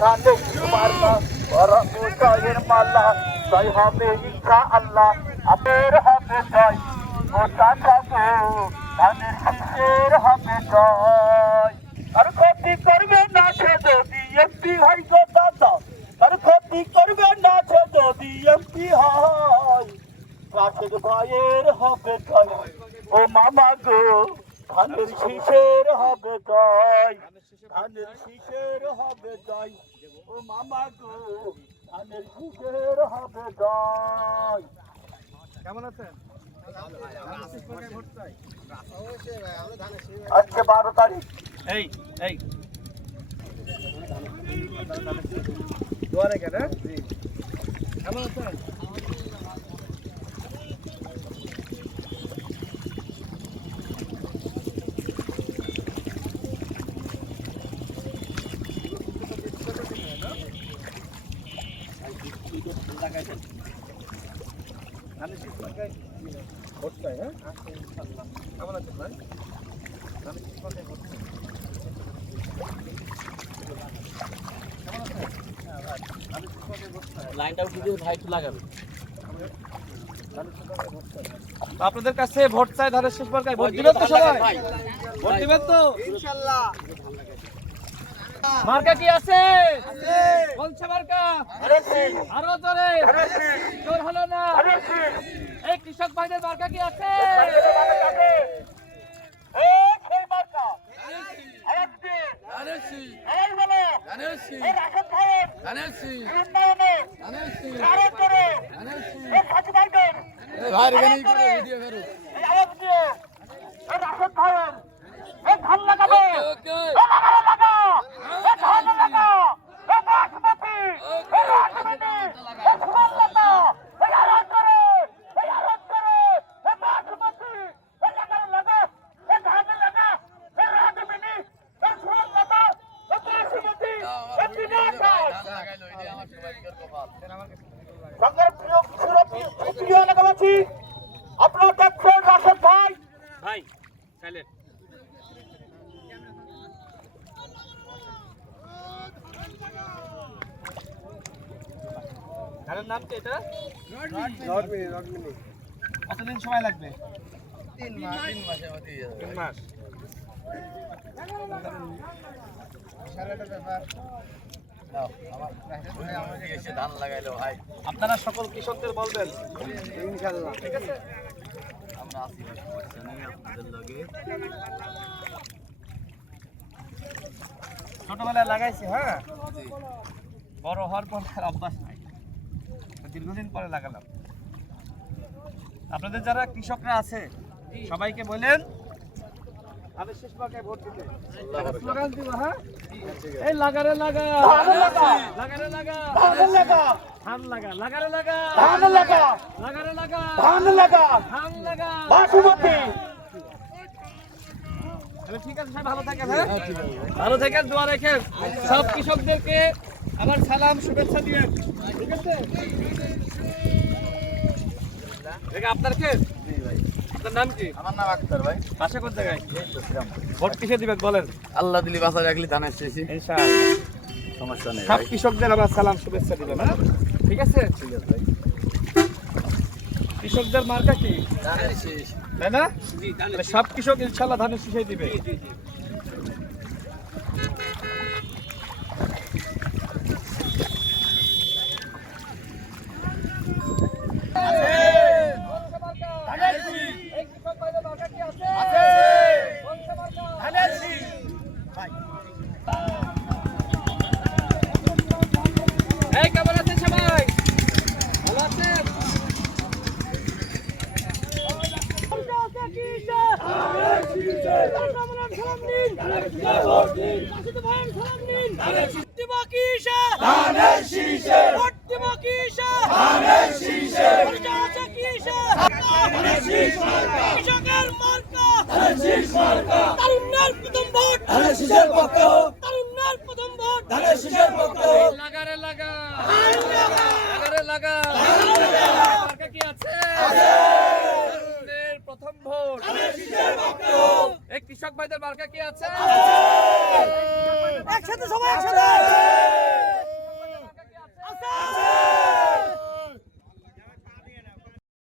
ধানের মার্কা ওরা মুসাইয়ের মালা জয় হবে ইনশাআল্লাহ আমের হবে জয় ও চাচাগো ধানের শীষের হবে জয় আর ক্ষতি করবে না সে যদি এমপি হয় গো দাদা আর ক্ষতি করবে না সে যদি এমপি হয় রাশেদ ভাইয়ের হবে জয় ও মামা গো ধানের শীষের হবে জয় ধানের শীষের হবে জয় ও মামা গো ধানের শীষের হবে জয়। কেমন আছেন? আজকে 12 তারিখ এই এই দুয়ারে কেন? কেমন আছেন? লাইনটা উঠে দিয়ে ভাই একটু লাগাবে। আপনাদের কাছে ভোট চাই ধানের শীষ মার্কায় ভোট দিবেন তো সবাই? ভোট দিবেন তো ইনশাআল্লাহ। মার্কা কি আছে? কোনছে মার্কা? আরো জোরে জোর হলো না। এই কৃষক ভাইদের মার্কা কি আছে? আপনার দেখছেন রাশেদ ভাই ভাই সাইলেন্ট। ধানের নাম কি এটা? রডমিনি। কতদিন সময় লাগবে? 3 মাসের মধ্যে 3 মাস। ধান লাগাইলো ভাই, আপনারা সকল কৃষকদের বলবেন ইনশাআল্লাহ। ঠিক আছে? আমরা আছি আপনাদের লগে। ছোটবেলায় লাগাইছি, হ্যাঁ, বড় হওয়ার পর আর অভ্যাস নাই, দীর্ঘদিন পরে লাগালাম। আপনাদের যারা কৃষকরা আছে সবাইকে বলেন আমি শেষ মার্কায় ভোট দিতে। স্লোগান দিব, হ্যাঁ, এই লাগারে লাগা, লাগারে লাগা, ধান লাগা, লাগারে লাগা, লাগারে লাগা, ধান লাগা, বাসুমতি। তাহলে ঠিক আছে, সবাই ভালো থাকেন, হ্যাঁ, ভালো থাকেন, দোয়া রাখেন। সব কৃষকদেরকে আমার সালাম শুভেচ্ছা দিবেন, ঠিক আছে? আপনার কে? আপনার নাম কি? আমার নাম আক্তার ভাই। বাসা কোন জায়গায়? ভোট কিসে দিবেন বলেন? আল্লাহ দিলি বাসা রাখলি ধানের শেষে ইনশাআল্লাহ। সমস্যা নেই সব ভাই। কৃষকদের আমার সালাম শুভেচ্ছা দিবেন, হ্যাঁ, ঠিক আছে? ঠিক আছে ভাই। কৃষকদের মার্কা কি, ধানের শেষ। তাই না? তাহলে সব কৃষক ইনশাআল্লাহ ধানের শীষই দিবে। এই কেমন আছেন সবাই? ভালো আছেন? লাগারে লাগা, লাগারে লাগা, মার্কা কি আছে? তরুণের প্রথম ভোট। এই কৃষক ভাইদের মার্কা কি আছে?